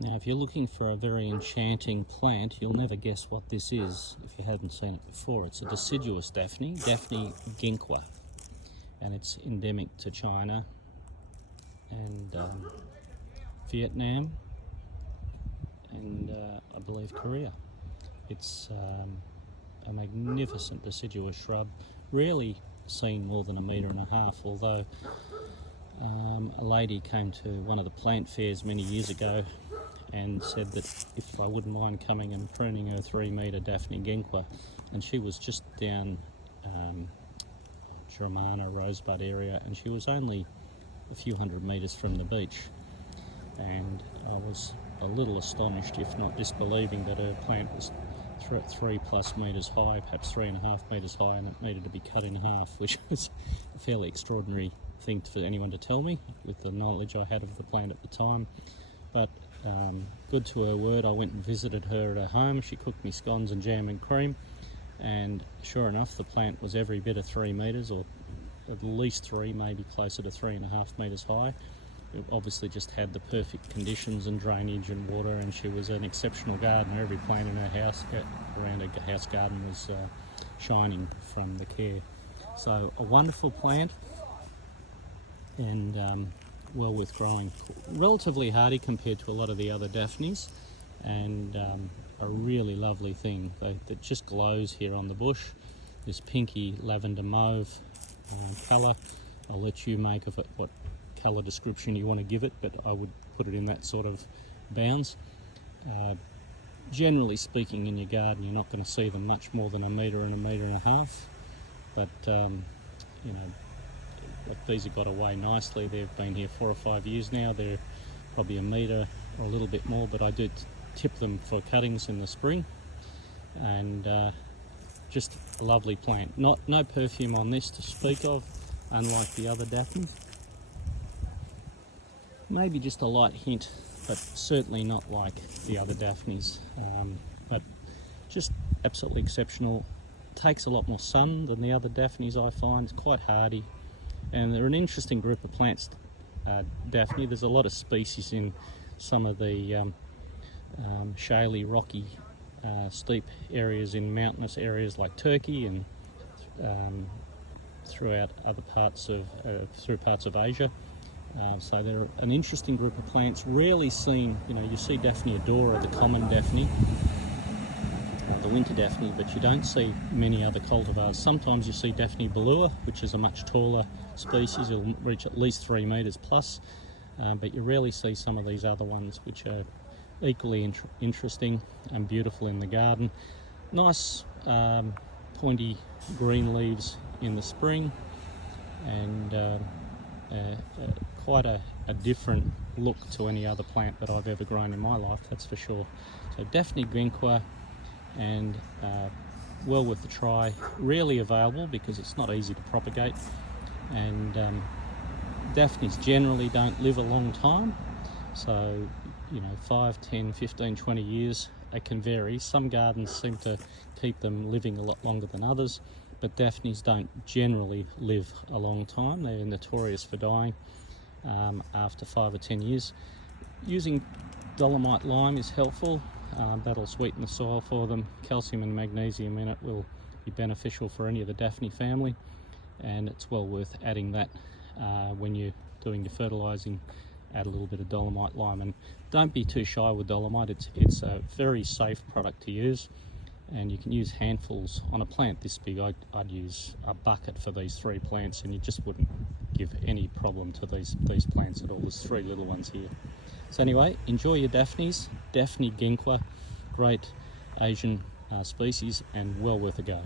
Now, if you're looking for a very enchanting plant, you'll never guess what this is if you haven't seen it before. It's a deciduous Daphne, Daphne Genkwa, and it's endemic to China and Vietnam and I believe Korea. It's a magnificent deciduous shrub, rarely seen more than 1.5 meters, although a lady came to one of the plant fairs many years ago and said that if I wouldn't mind coming and pruning her 3-metre Daphne Genkwa, and she was just down Yamina Rosebud area, and she was only a few hundred metres from the beach, and I was a little astonished, if not disbelieving, that her plant was 3+ metres high, perhaps 3.5 metres high, and it needed to be cut in half, which was a fairly extraordinary thing for anyone to tell me with the knowledge I had of the plant at the time. But good to her word, I went and visited her at her home. She cooked me scones and jam and cream, and sure enough, the plant was every bit of 3 metres, or at least 3, maybe closer to 3.5 metres high. It obviously just had the perfect conditions and drainage and water, and she was an exceptional gardener. Every plant in her house, around her house garden, was shining from the care. So a wonderful plant, and well worth growing. Relatively hardy compared to a lot of the other Daphnes, and a really lovely thing that just glows here on the bush. This pinky lavender mauve colour. I'll let you make of it what colour description you want to give it, but I would put it in that sort of bounds. Generally speaking, in your garden you're not going to see them much more than 1 metre and 1.5 metres, but you know, these have got away nicely. They've been here 4 or 5 years now. They're probably 1 metre or a little bit more, but I do tip them for cuttings in the spring, and just a lovely plant. No perfume on this to speak of, unlike the other Daphnes. Maybe just a light hint, but certainly not like the other Daphnes. But just absolutely exceptional. Takes a lot more sun than the other Daphnes, I find. It's quite hardy, and they're an interesting group of plants, Daphne. There's a lot of species in some of the shaly, rocky, steep areas in mountainous areas like Turkey, and throughout other parts of parts of Asia. So they're an interesting group of plants, rarely seen. You know, you see Daphne odora, the common Daphne, the winter Daphne, but you don't see many other cultivars. Sometimes you see Daphne bellua, which is a much taller species. It'll reach at least 3 metres plus, but you rarely see some of these other ones, which are equally interesting and beautiful in the garden. Nice pointy green leaves in the spring, and quite a different look to any other plant that I've ever grown in my life, that's for sure. So Daphne Genkwa, and well worth a try. Rarely available because it's not easy to propagate, and Daphnes generally don't live a long time, so you know, 5, 10, 15, 20 years, it can vary. Some gardens seem to keep them living a lot longer than others, but Daphnes don't generally live a long time. They're notorious for dying after 5 or 10 years. Using dolomite lime is helpful. That'll sweeten the soil for them. Calcium and magnesium in it will be beneficial for any of the Daphne family, and it's well worth adding that when you're doing your fertilising. Add a little bit of dolomite lime, and don't be too shy with dolomite. It's a very safe product to use, and you can use handfuls. On a plant this big, I'd use a bucket for these 3 plants, and you just wouldn't give any problem to these plants at all. There's 3 little ones here. So anyway, enjoy your Daphnes. Daphne Genkwa, great Asian species, and well worth a go.